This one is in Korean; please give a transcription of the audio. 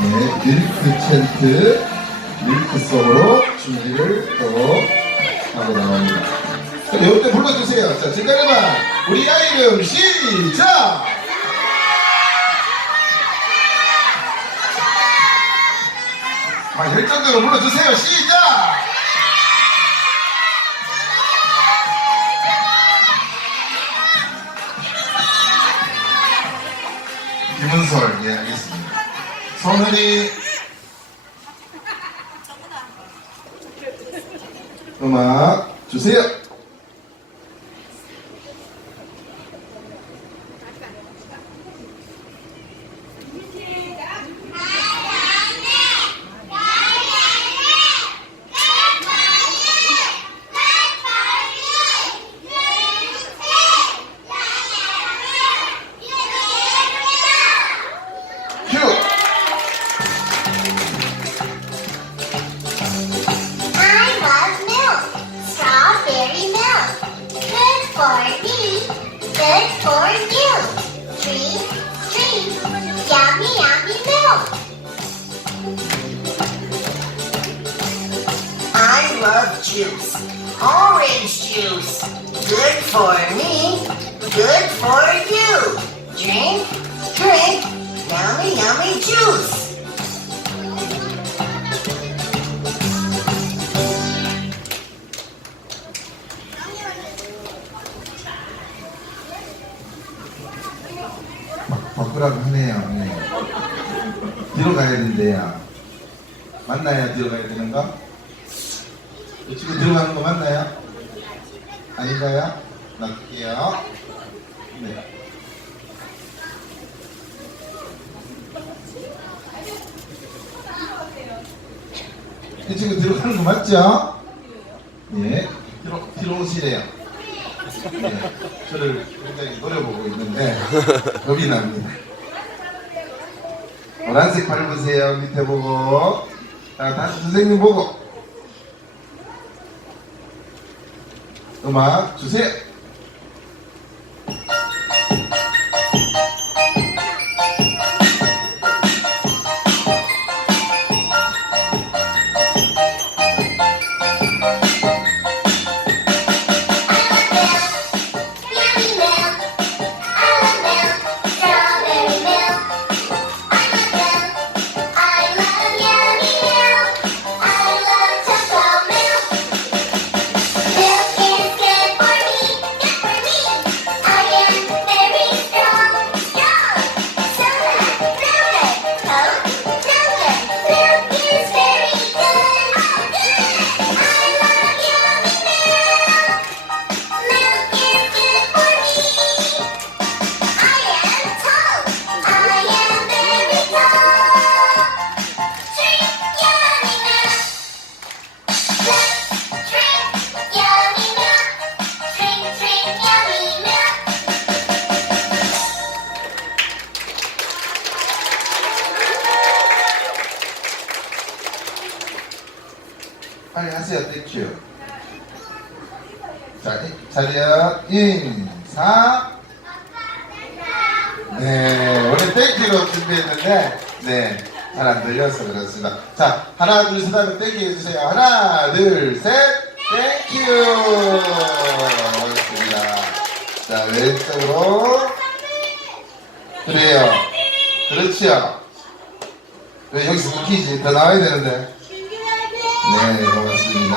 네, 밀크 챈트, 밀크송으로 준비를 또 하고 나옵니다. 자, 이때 불러주세요. 자, 지금까지만 우리 아이 이름 시작! 아, 열정적으로 불러주세요. 시작! 김은솔, 예, 알겠습니다. 손은이 음악 주세요. Love juice. Orange juice. Good for me. Good for you. Drink, drink. Yummy, yummy juice. 막 바꾸라고 하네요. 네. 뒤로 가야 된대요. 맞나요? 뒤로 가야 되는 거? 지금 들어가는 거 맞나요? 아닌가요? 놔둘게요. 네. 이 지금 들어가는 거 맞죠? 예. 뒤로, 뒤로 오시래요. 네. 저를 굉장히 노려보고 있는데 겁이 납니다. 노란색 밟으세요. 밑에 보고. 자, 다시 선생님 보고. 음악 주세요. 빨리 하세요. 땡큐. 자, 이- 자리야. 인사. 네, 원래 땡큐로 준비했는데, 네, 잘 안 들려서 그렇습니다. 자, 하나, 둘, 셋 하면 땡큐 해주세요. 하나, 둘, 셋, 땡큐! 그렇습니다. 자, 왼쪽으로. 그래요. 그렇지요. 왜 여기서 웃기지? 더 나와야 되는데. 네, 반갑습니다.